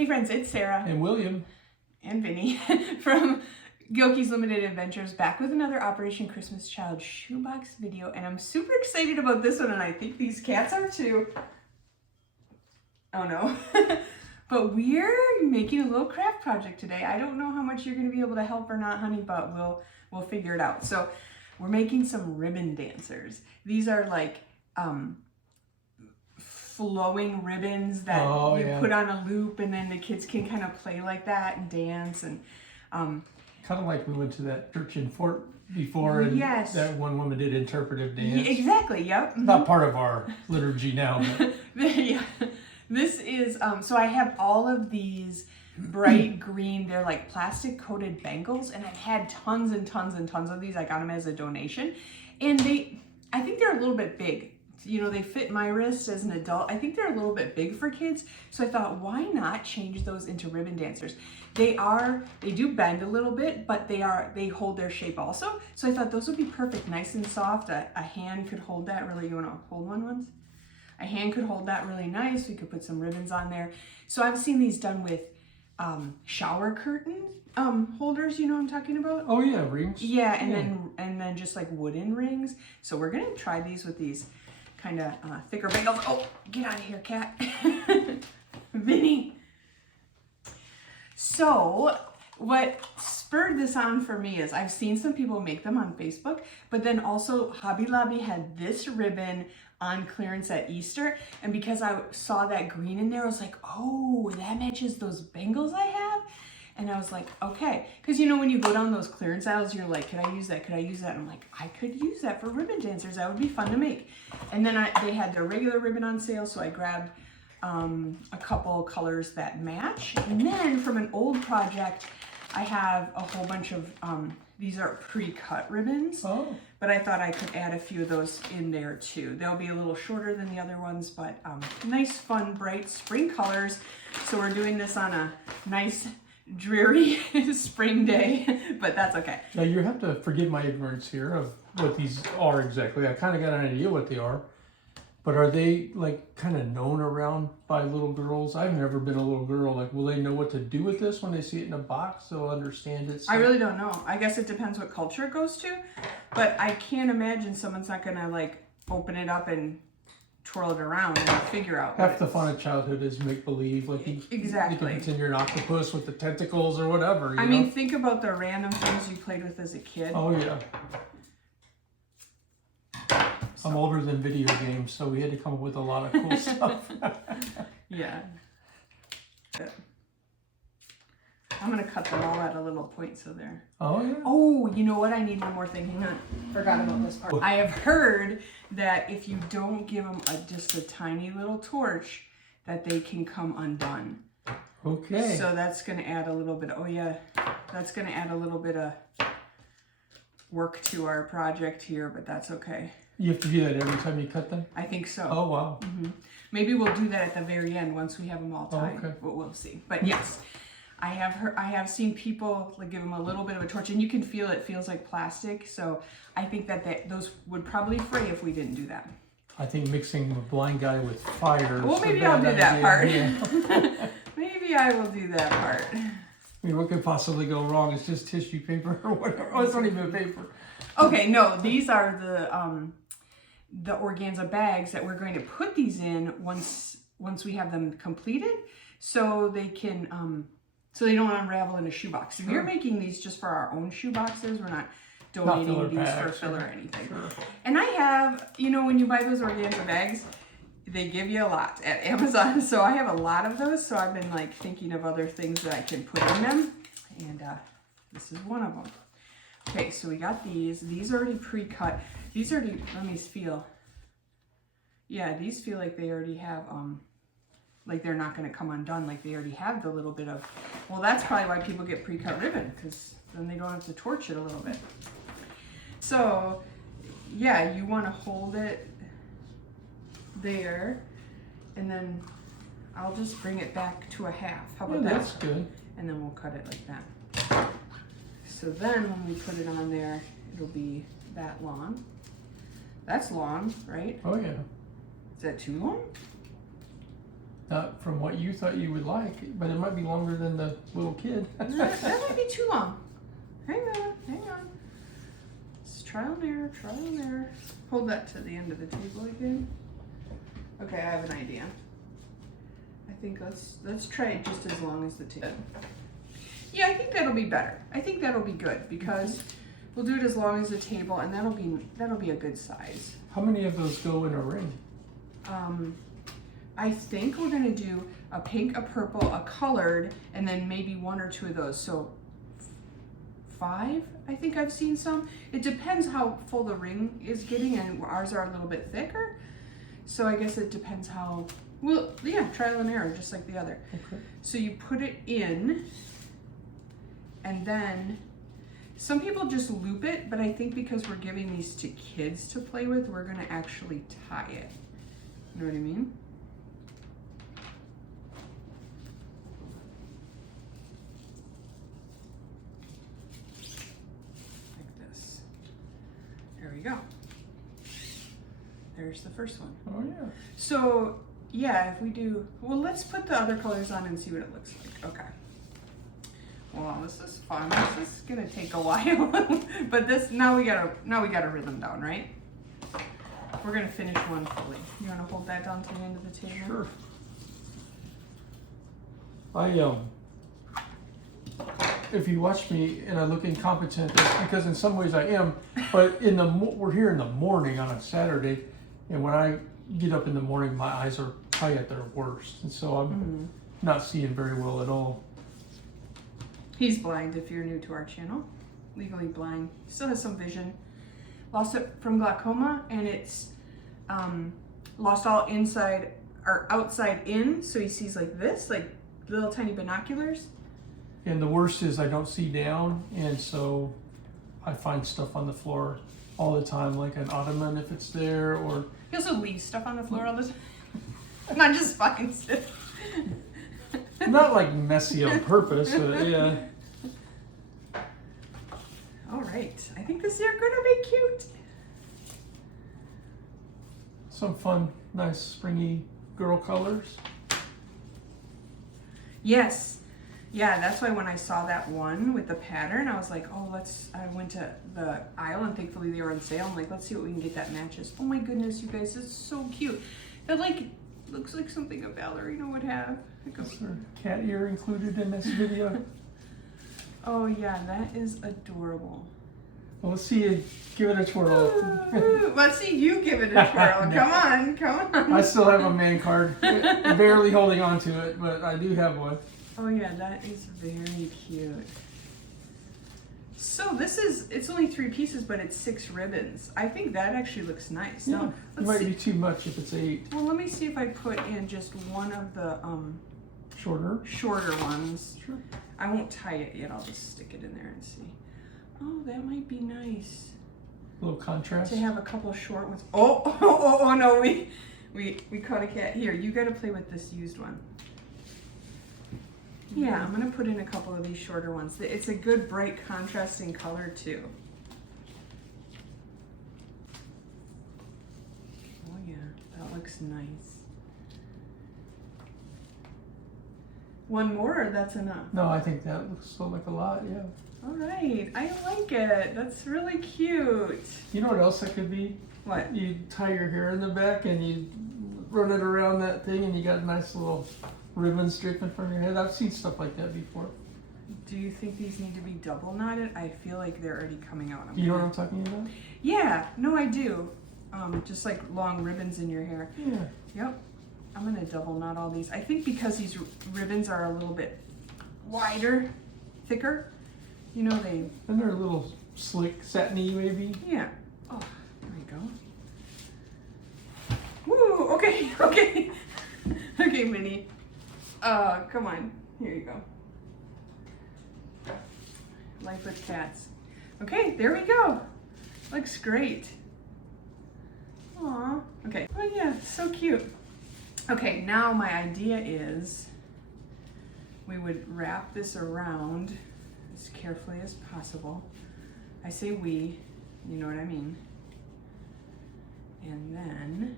Hey friends, it's Sarah. And William. And Vinnie from Gilkey's Limited Adventures, back with another Operation Christmas Child shoebox video. And I'm super excited about this one, and I think these cats are too. Oh no. But we're making a little craft project today. I don't know how much you're going to be able to help or not, honey, but we'll figure it out. So we're making some ribbon dancers. These are like flowing ribbons that you put on a loop, and then the kids can kind of play like that and dance. And kind of like we went to that church in Fort before, and yes, that one woman did interpretive dance. Yeah, exactly. Yep. Not part of our liturgy now. But. Yeah. This is so I have all of these bright green, they're like plastic coated bangles, and I've had tons and tons and tons of these. I got them as a donation, and I think they're a little bit big. You know, they fit my wrist as an adult. I think they're a little bit big for kids, so I thought, why not change those into ribbon dancers? They do bend a little bit, but they hold their shape also. So I thought those would be perfect, nice and soft. A hand could hold that really. You want to hold one once? A hand could hold that really nice. We could put some ribbons on there. So I've seen these done with shower curtain holders. You know what I'm talking about? Oh yeah, rings. Yeah, and then just like wooden rings. So we're gonna try these with these kind of thicker bangles. Oh, get out of here, cat. Vinnie. So what spurred this on for me is I've seen some people make them on Facebook, but then also Hobby Lobby had this ribbon on clearance at Easter, and because I saw that green in there, I was like, oh, that matches those bangles I have. And I was like, okay, because you know when you go down those clearance aisles, you're like, could I use that? Could I use that? And I'm like, I could use that for ribbon dancers. That would be fun to make. And then they had their regular ribbon on sale, so I grabbed a couple colors that match. And then from an old project, I have a whole bunch of these are pre-cut ribbons. Oh. But I thought I could add a few of those in there too. They'll be a little shorter than the other ones, but nice, fun, bright spring colors. So we're doing this on a nice, dreary spring day, but that's okay. Now you have to forgive my ignorance here of what these are exactly. I kind of got an idea what they are, but are they like kind of known around by little girls? I've never been a little girl. Like, will they know what to do with this when they see it in a box? They'll understand it. I really don't know. I guess it depends what culture it goes to, but I can't imagine someone's not gonna like open it up and twirl it around and figure out. Half the fun of childhood is make believe. Like exactly. You can pretend you're an octopus with the tentacles or whatever. I mean, think about the random things you played with as a kid. Oh yeah. I'm older than video games, so we had to come up with a lot of cool stuff. Yeah. Good. I'm going to cut them all at a little point so they're... Oh, yeah. Oh, you know what? I need one more thing. Hang on. Forgot about this part. I have heard that if you don't give them just a tiny little torch, that they can come undone. Okay. So that's going to add a little bit... Oh, yeah. That's going to add a little bit of work to our project here, but that's okay. You have to do that every time you cut them? I think so. Oh, wow. Mm-hmm. Maybe we'll do that at the very end once we have them all tied. Oh, okay. But we'll see. But yes, I have seen people like give them a little bit of a torch, and you can feel it feels like plastic. So I think that those would probably fray if we didn't do that. I think mixing a blind guy with fire. Well, maybe I'll do that part. Yeah. Maybe I will do that part. I mean, what could possibly go wrong? It's just tissue paper or whatever. Oh, it's not even paper. Okay, no, these are the organza bags that we're going to put these in once we have them completed, so they can so they don't unravel in a shoebox. Sure. We're making these just for our own shoeboxes. We're not donating these for filler or anything. Sure. And I have, you know, when you buy those organza bags, they give you a lot at Amazon. So I have a lot of those. So I've been like thinking of other things that I can put in them, and this is one of them. Okay, so we got these. These are already pre-cut. These already, let me feel. Yeah, these feel like they already have, like they're not going to come undone. Like they already have the little bit of, well, that's probably why people get pre-cut ribbon, because then they don't have to torch it a little bit. So, yeah, you want to hold it there, and then I'll just bring it back to a half. How about that? That's good. And then we'll cut it like that. So then when we put it on there, it'll be that long. That's long, right? Oh, yeah. Is that too long? Not from what you thought you would like, but it might be longer than the little kid. that might be too long. Hang on. It's trial and error. Hold that to the end of the table again. Okay, I have an idea. I think let's try it just as long as the table. Yeah, I think that'll be better. I think that'll be good because we'll do it as long as the table, and that'll be a good size. How many of those go in a ring? I think we're gonna do a pink, a purple, a colored, and then maybe 1 or 2 of those. So 5, I think I've seen some. It depends how full the ring is getting, and ours are a little bit thicker. So I guess it depends how, well, yeah, trial and error, just like the other. Okay. So you put it in, and then some people just loop it, but I think because we're giving these to kids to play with, we're gonna actually tie it. You know what I mean? Like this. There we go. There's the first one. Oh yeah. So yeah, if we do, well, let's put the other colors on and see what it looks like. Okay. Well, this is fun. This is gonna take a while, but this now we got a rhythm down, right? We're gonna finish one fully. You wanna hold that down to the end of the table? Sure. If you watch me and I look incompetent, it's because in some ways I am. But we're here in the morning on a Saturday, and when I get up in the morning, my eyes are probably at their worst, and so I'm not seeing very well at all. He's blind. If you're new to our channel, legally blind. Still has some vision. Lost it from glaucoma, and it's lost all inside or outside in. So he sees like this, like little tiny binoculars. And the worst is I don't see down, and so I find stuff on the floor all the time, like an ottoman if it's there, or He also leaves stuff on the floor all the time. Not just fucking stuff. not like messy on purpose, but yeah. All right, I think this is gonna be cute. Some fun, nice springy girl colors. Yes. Yeah, that's why when I saw that one with the pattern, I was like, oh, I went to the aisle and thankfully they were on sale. I'm like, let's see what we can get that matches. Oh my goodness, you guys, this is so cute. That like looks like something a ballerina would have. Is there cat ear included in this video? Oh yeah, that is adorable. Well, let's see you give it a twirl. Let's see you give it a twirl. No. Come on. I still have a man card, barely holding on to it, but I do have one. Oh yeah, that is very cute. So it's only 3 pieces, but it's 6 ribbons. I think that actually looks nice. Yeah, Now, it might be too much if it's 8. Well, let me see if I put in just one of the shorter ones. Sure. I won't tie it yet. I'll just stick it in there and see. Oh, that might be nice. A little contrast. To have a couple short ones. Oh no, we caught a cat. Here, you got to play with this used one. Yeah, I'm gonna put in a couple of these shorter ones. It's a good bright contrasting color too. Oh yeah, that looks nice. One more or that's enough? No, I think that looks like a lot, yeah. All right, I like it. That's really cute. You know what else that could be? What? You tie your hair in the back and you run it around that thing and you got a nice little ribbon stripping from your head. I've seen stuff like that before. Do you think these need to be double knotted? I feel like they're already coming out. You know what I'm talking about? Yeah, no, I do. Just like long ribbons in your hair. Yeah. Yep. I'm gonna double knot all these. I think because these ribbons are a little bit wider, thicker. You know they. And they're a little slick, satiny maybe. Yeah. Oh, there we go. Woo. Okay. Okay. Okay, Minnie. Come on. Here you go. Life with cats. Okay, there we go. Looks great. Aw. Okay. Oh yeah, so cute. Okay, now my idea is we would wrap this around as carefully as possible. I say we, you know what I mean. And then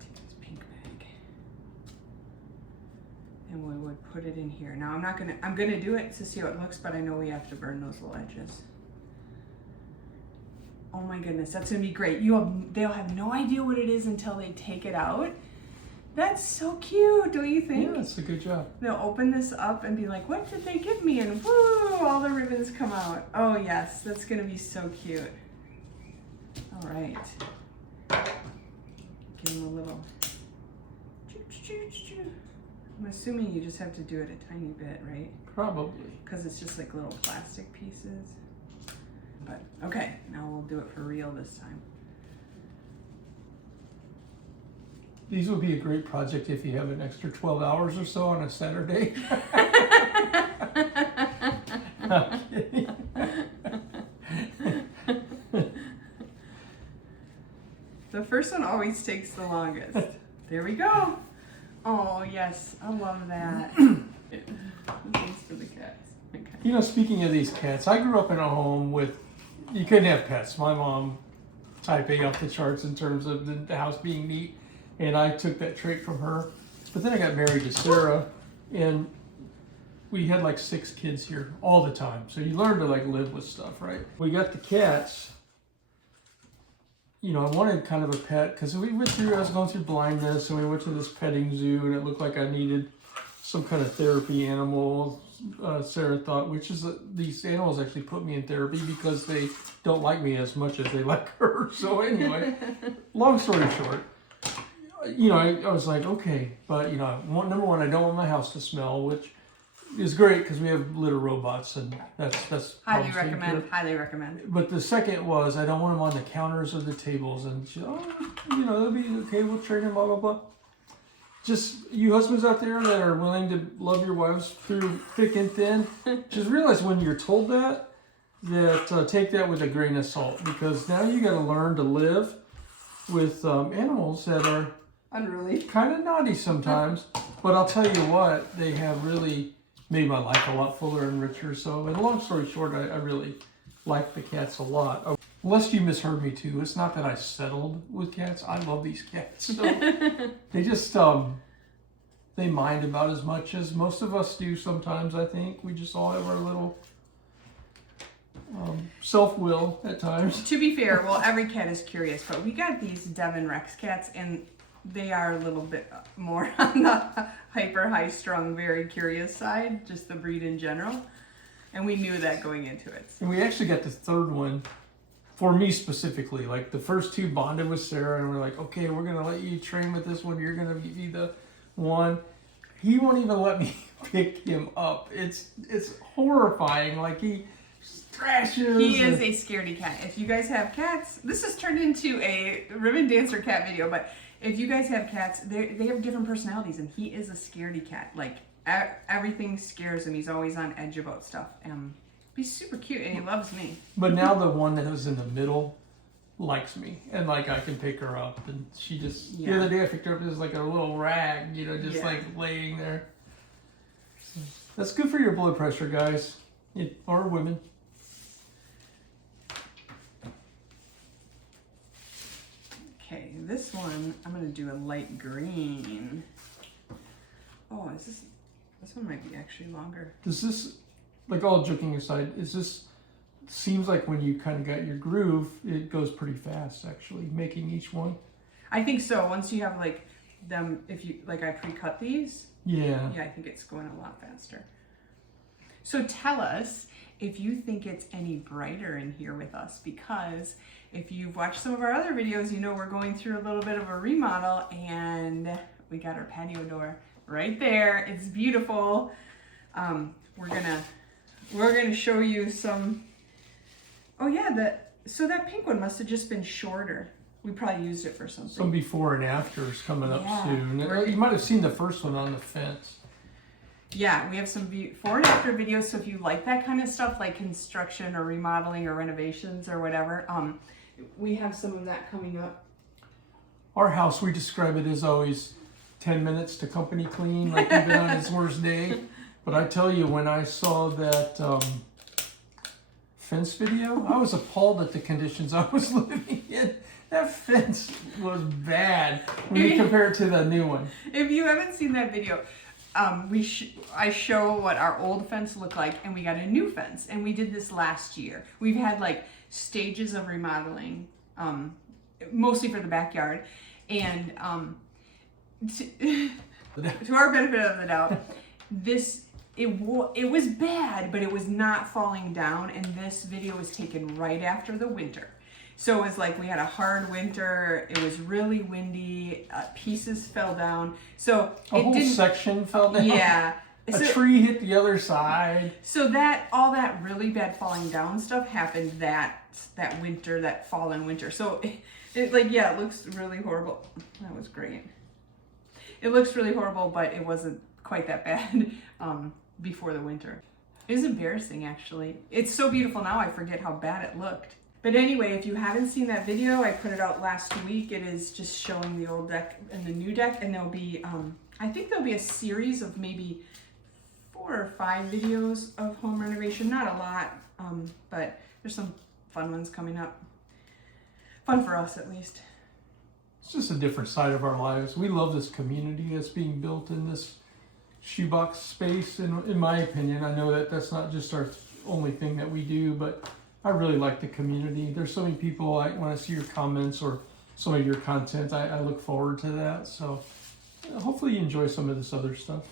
take this pink bag. put it in here. Now I'm gonna do it to see how it looks, but I know we have to burn those little edges. Oh my goodness, that's gonna be great. They'll have no idea what it is until they take it out. That's so cute, don't you think? Yeah, that's a good job. They'll open this up and be like, what did they give me? And woo, all the ribbons come out. Oh yes, that's gonna be so cute. All right. Give them a little. I'm assuming you just have to do it a tiny bit, right? Probably. Because it's just like little plastic pieces. But okay, now we'll do it for real this time. These would be a great project if you have an extra 12 hours or so on a Saturday. Not kidding. The first one always takes the longest. There we go. Oh yes, I love that. Thanks for the cats. Okay. You know, speaking of these cats, I grew up in a home with, you couldn't have pets. My mom, type A off the charts in terms of the house being neat, and I took that trait from her. But then I got married to Sarah, and we had like 6 kids here all the time. So you learn to like live with stuff, right? We got the cats. You know, I wanted kind of a pet because I was going through blindness, and we went to this petting zoo, and it looked like I needed some kind of therapy animal. Sarah thought, these animals actually put me in therapy because they don't like me as much as they like her. So anyway, long story short, you know, I was like, okay, but you know, number one, I don't want my house to smell, which is great because we have litter robots, and that's highly recommend. But the second was, I don't want them on the counters or the tables, and she, you know, it'll be okay, we'll train them, blah blah blah. Just you husbands out there that are willing to love your wives through thick and thin, just realize when you're told that take that with a grain of salt, because now you got to learn to live with animals that are unruly, kind of naughty sometimes. But I'll tell you what, they have really made my life a lot fuller and richer. So, and long story short, I really like the cats a lot. Unless you misheard me too, it's not that I settled with cats. I love these cats. So they just, they mind about as much as most of us do sometimes, I think. We just all have our little self-will at times. To be fair, well, every cat is curious, but we got these Devon Rex cats, and they are a little bit more on the hyper high-strung, very curious side, just the breed in general. And we knew that going into it. And we actually got the third one, for me specifically. Like the first 2 bonded with Sarah, and we're like, okay, we're going to let you train with this one. You're going to be the one. He won't even let me pick him up. It's horrifying. Like he thrashes. He is a scaredy cat. If you guys have cats, this has turned into a ribbon dancer cat video, but if you guys have cats, they have different personalities, and he is a scaredy cat. Like everything scares him. He's always on edge about stuff. He's super cute, and he loves me. But now the one that was in the middle likes me, and like I can pick her up, and she just, the other day I picked her up as like a little rag, you know, just like laying there. So that's good for your blood pressure, guys, or women. Okay, this one I'm gonna do a light green. Oh, this one might be actually longer. Does this, like all joking aside, seems like when you kind of got your groove, it goes pretty fast actually, making each one. I think so. Once you have like them, if you, like I pre-cut these. Yeah. Yeah, I think it's going a lot faster. So tell us if you think it's any brighter in here with us, because if you've watched some of our other videos, you know we're going through a little bit of a remodel, and we got our patio door right there. It's beautiful. We're gonna show you some. Oh yeah, so that pink one must have just been shorter. We probably used it for something. Some before and afters coming up soon. You might have seen the first one on the fence. Yeah, we have some before and after videos, so if you like that kind of stuff, like construction or remodeling or renovations or whatever, we have some of that coming up. Our house, we describe it as always 10 minutes to company clean, like even on its worst day. But I tell you, when I saw that fence video, I was appalled at the conditions I was living in. That fence was bad when you compare it to the new one. If you haven't seen that video, I show what our old fence looked like, and we got a new fence, and we did this last year. We've had like stages of remodeling, mostly for the backyard, and to our benefit of the doubt, it was bad, but it was not falling down, and this video was taken right after the winter. So it was like we had a hard winter, it was really windy, pieces fell down. So a whole section fell down? Yeah. A tree hit the other side. So all that really bad falling down stuff happened that winter, that fall and winter. So it looks really horrible. That was great. It looks really horrible, but it wasn't quite that bad before the winter. It was embarrassing, actually. It's so beautiful now, I forget how bad it looked. But anyway, if you haven't seen that video, I put it out last week. It is just showing the old deck and the new deck, and there'll be, I think there'll be a series of maybe 4 or 5 videos of home renovation. Not a lot, but there's some fun ones coming up. Fun for us, at least. It's just a different side of our lives. We love this community that's being built in this shoebox space, in my opinion. I know that that's not just our only thing that we do, but I really like the community. There's so many people, when I see your comments or some of your content, I look forward to that. So hopefully you enjoy some of this other stuff.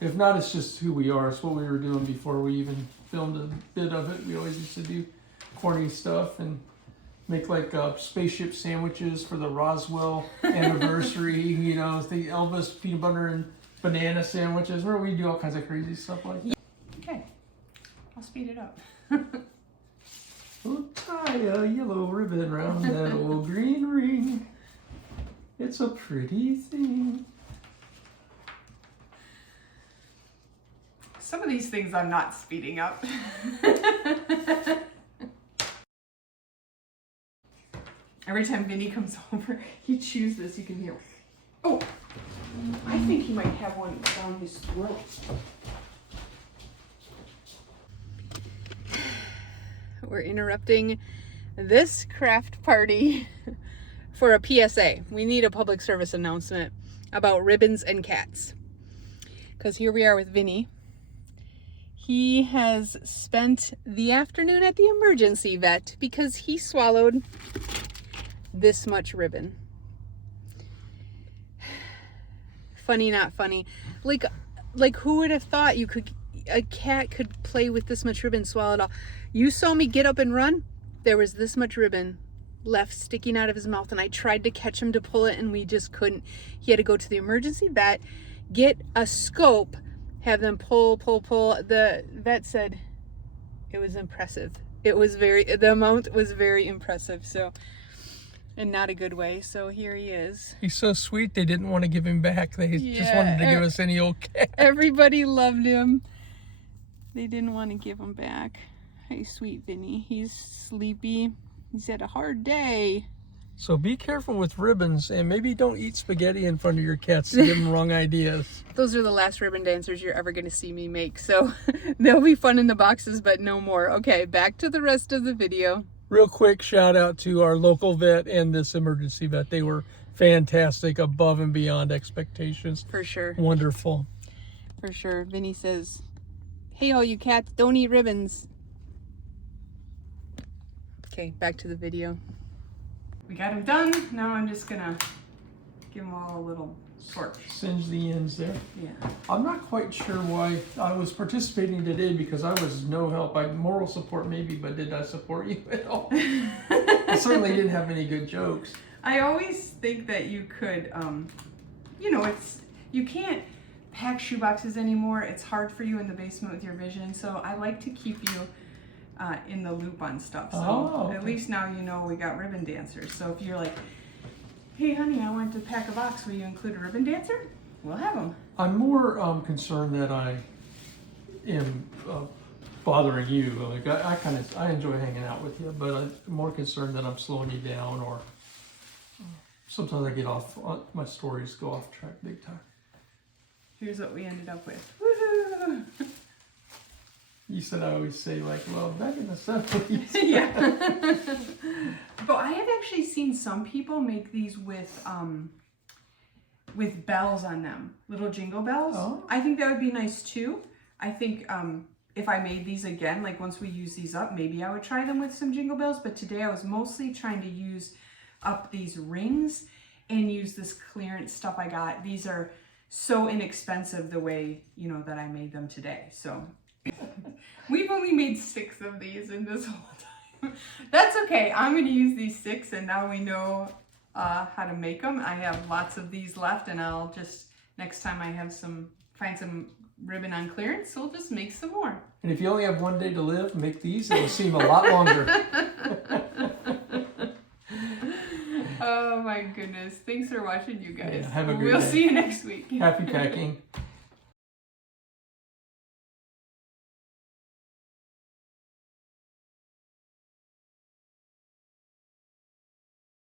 If not, it's just who we are. It's what we were doing before we even filmed a bit of it. We always used to do corny stuff and make like spaceship sandwiches for the Roswell anniversary, you know, the Elvis peanut butter and banana sandwiches, where we do all kinds of crazy stuff like that. Okay, I'll speed it up. We'll tie a yellow ribbon around that old green ring. It's a pretty thing. Some of these things I'm not speeding up. Every time Vinnie comes over, he chews this, you can hear. Oh, I think he might have one down his throat. We're interrupting this craft party for a PSA. We need a public service announcement about ribbons and cats. Because here we are with Vinnie. He has spent the afternoon at the emergency vet because he swallowed this much ribbon. Funny, not funny. Like who would have thought a cat could play with this much ribbon, swallow it all? You saw me get up and run. There was this much ribbon left sticking out of his mouth, and I tried to catch him to pull it, and we just couldn't. He had to go to the emergency vet, get a scope, have them pull. The vet said it was impressive. The amount was very impressive. So, in not a good way. So here he is. He's so sweet. They didn't want to give him back. They just wanted to give us any old cat. Everybody loved him. They didn't want to give him back. Hey, sweet Vinnie. He's sleepy. He's had a hard day. So be careful with ribbons, and maybe don't eat spaghetti in front of your cats to give them wrong ideas. Those are the last ribbon dancers you're ever going to see me make. So they'll be fun in the boxes, but no more. Okay, back to the rest of the video. Real quick shout out to our local vet and this emergency vet. They were fantastic, above and beyond expectations. For sure. Wonderful. For sure. Vinnie says, hey, all you cats, don't eat ribbons. Okay, back to the video. We got them done. Now I'm just gonna give them all a little torch. Singe the ends there. Yeah. I'm not quite sure why I was participating today because I was no help. Moral support maybe, but did I support you at all? I certainly didn't have any good jokes. I always think that you could, you can't pack shoe boxes anymore. It's hard for you in the basement with your vision. So I like to keep you in the loop on stuff. So okay. At least now you know we got ribbon dancers. So if you're like, hey honey, I want to pack a box, will you include a ribbon dancer? We'll have them. I'm more concerned that I am bothering you. Like I enjoy hanging out with you, but I'm more concerned that I'm slowing you down, or sometimes I get off, my stories go off track big time. Here's what we ended up with. Woohoo! You said I always say, like, well, back in the 70s. Yeah. But I have actually seen some people make these with with bells on them, little jingle bells. Oh. I think that would be nice too. I think if I made these again, like once we use these up, maybe I would try them with some jingle bells. But today I was mostly trying to use up these rings and use this clearance stuff I got. These are so inexpensive the way, you know, that I made them today. So we've only made 6 of these in this whole time. That's okay. I'm going to use these 6 and now we know how to make them. I have lots of these left and I'll just, next time I have find some ribbon on clearance, we'll just make some more. And if you only have one day to live, make these. It'll seem a lot longer. Oh my goodness. Thanks for watching, you guys. Yeah, have a great We'll day. see you next week. Happy packing.